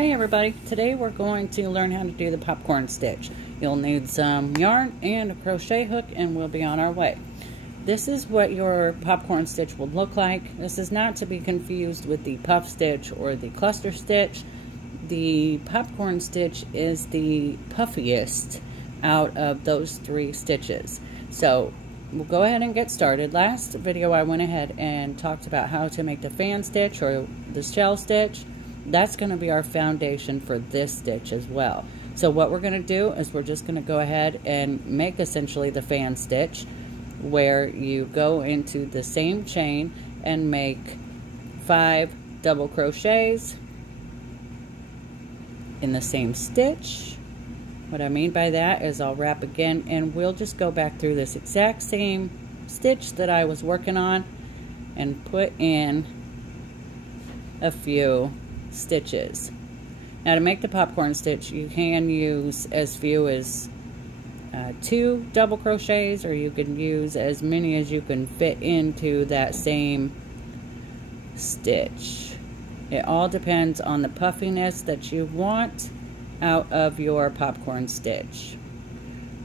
Hey everybody, today we're going to learn how to do the popcorn stitch. You'll need some yarn and a crochet hook and we'll be on our way. This is what your popcorn stitch will look like. This is not to be confused with the puff stitch or the cluster stitch. The popcorn stitch is the puffiest out of those three stitches. So we'll go ahead and get started. Last video I went ahead and talked about how to make the fan stitch or the shell stitch. That's going to be our foundation for this stitch as well. So what we're going to do is we're just going to go ahead and make essentially the fan stitch, where you go into the same chain and make 5 double crochets in the same stitch. What I mean by that is I'll wrap again and we'll just go back through this exact same stitch that I was working on and put in a few stitches. Now to make the popcorn stitch, you can use as few as 2 double crochets, or you can use as many as you can fit into that same stitch. It all depends on the puffiness that you want out of your popcorn stitch.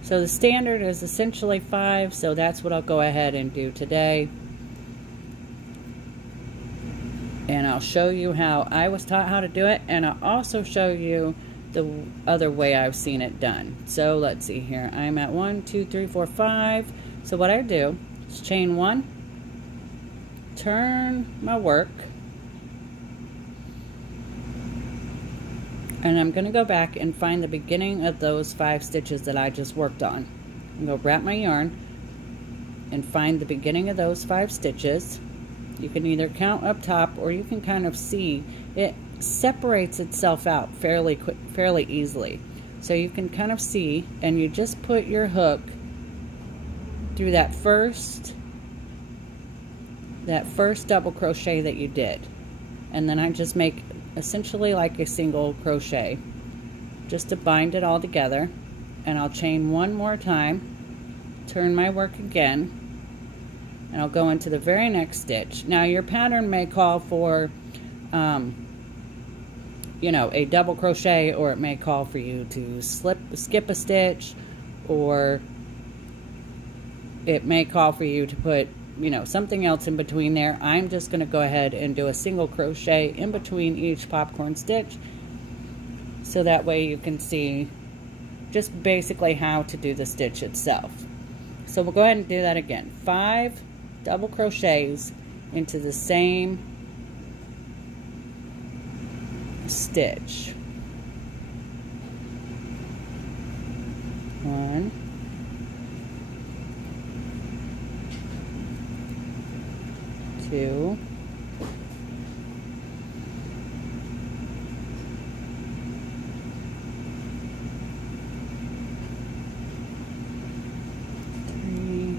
So the standard is essentially 5, so that's what I'll go ahead and do today. And I'll show you how I was taught how to do it, and I'll also show you the other way I've seen it done. So let's see here. I'm at 1, 2, 3, 4, 5. So what I do is chain 1, turn my work, and I'm going to go back and find the beginning of those 5 stitches that I just worked on. I'm going to wrap my yarn and find the beginning of those 5 stitches. You can either count up top, or you can kind of see it separates itself out fairly easily. So you can kind of see, and you just put your hook through that first double crochet that you did, and then I just make essentially like a single crochet just to bind it all together. And I'll chain 1 more time, turn my work again, and I'll go into the very next stitch. Now your pattern may call for you know, a double crochet, or it may call for you to skip a stitch, or it may call for you to put, you know, something else in between there. I'm just going to go ahead and do a single crochet in between each popcorn stitch, so that way you can see just basically how to do the stitch itself. So we'll go ahead and do that again. 5 double crochets into the same stitch. 1, 2, 3.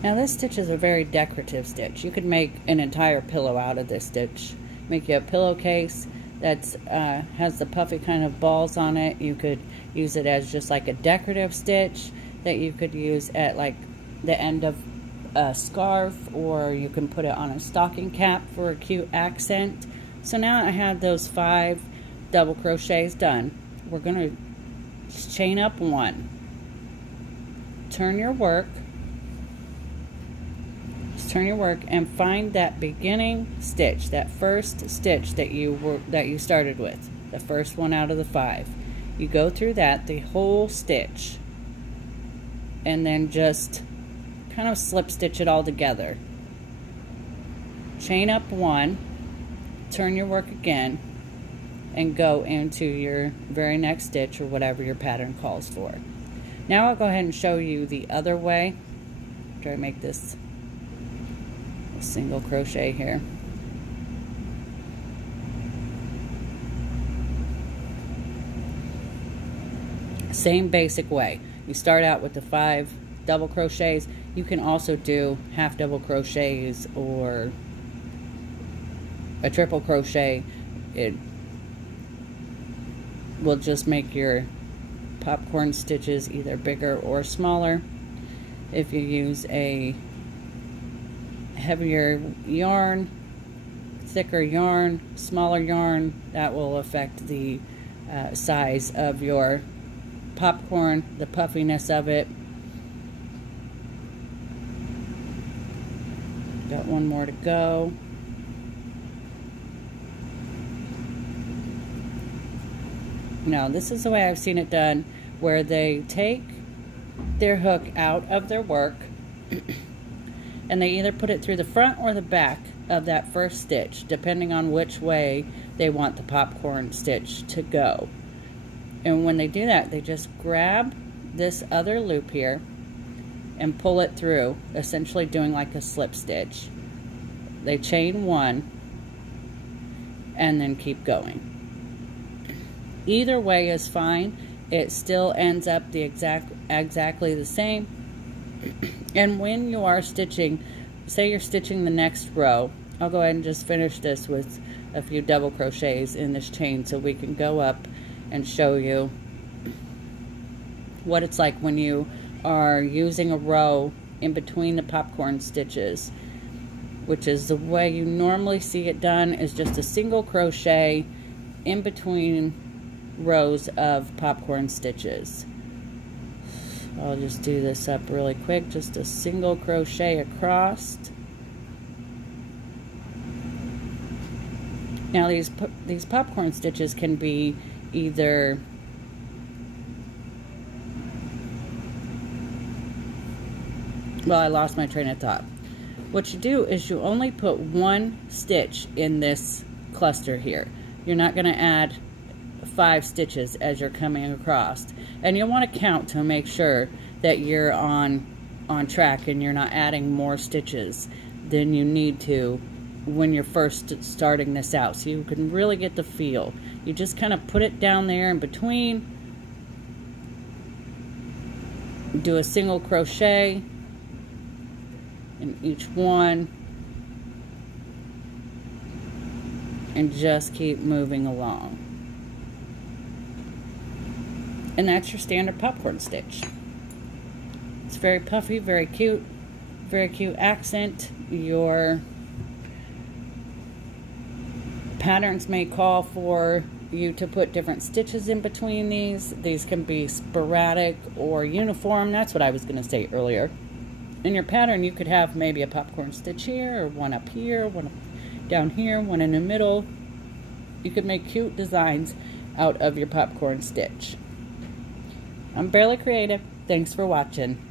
Now this stitch is a very decorative stitch. You could make an entire pillow out of this stitch. Make you a pillowcase that's has the puffy kind of balls on it. You could use it as just like a decorative stitch that you could use at like the end of a scarf, or you can put it on a stocking cap for a cute accent. So now I have those 5 double crochets done. We're gonna just chain up 1, turn your work, and find that beginning stitch, that first stitch that you started with, the first one out of the 5. You go through that, the whole stitch, and then just kind of slip stitch it all together. Chain up 1, turn your work again, and go into your very next stitch, or whatever your pattern calls for. Now I'll go ahead and show you the other way. Try to make this a single crochet here. Same basic way. You start out with the 5 double crochets. You can also do half double crochets or a triple crochet. It will just make your popcorn stitches either bigger or smaller. If you use a heavier yarn, thicker yarn, smaller yarn, that will affect the size of your popcorn, the puffiness of it. Got one more to go. Now, this is the way I've seen it done, where they take their hook out of their work and they either put it through the front or the back of that first stitch, depending on which way they want the popcorn stitch to go. And when they do that, they just grab this other loop here and pull it through, essentially doing like a slip stitch. They chain one and then keep going. Either way is fine. It still ends up the exactly the same. And when you are stitching, say you're stitching the next row, I'll go ahead and just finish this with a few double crochets in this chain so we can go up and show you what it's like when you are using a row in between the popcorn stitches, which is the way you normally see it done, is just a single crochet in between rows of popcorn stitches. I'll just do this up really quick, just a single crochet across. Now these popcorn stitches can be either well, I lost my train of thought. What you do is you only put one stitch in this cluster here. You're not going to add 5 stitches as you're coming across, and you'll want to count to make sure that you're on track and you're not adding more stitches than you need to when you're first starting this out, so you can really get the feel. You just kind of put it down there in between, do a single crochet in each one, and just keep moving along. And that's your standard popcorn stitch. It's very puffy, very cute accent. Your patterns may call for you to put different stitches in between these. These can be sporadic or uniform. That's what I was going to say earlier. In your pattern, you could have maybe a popcorn stitch here, or one up here, one down here, one in the middle. You could make cute designs out of your popcorn stitch. I'm Barely Creative. Thanks for watching.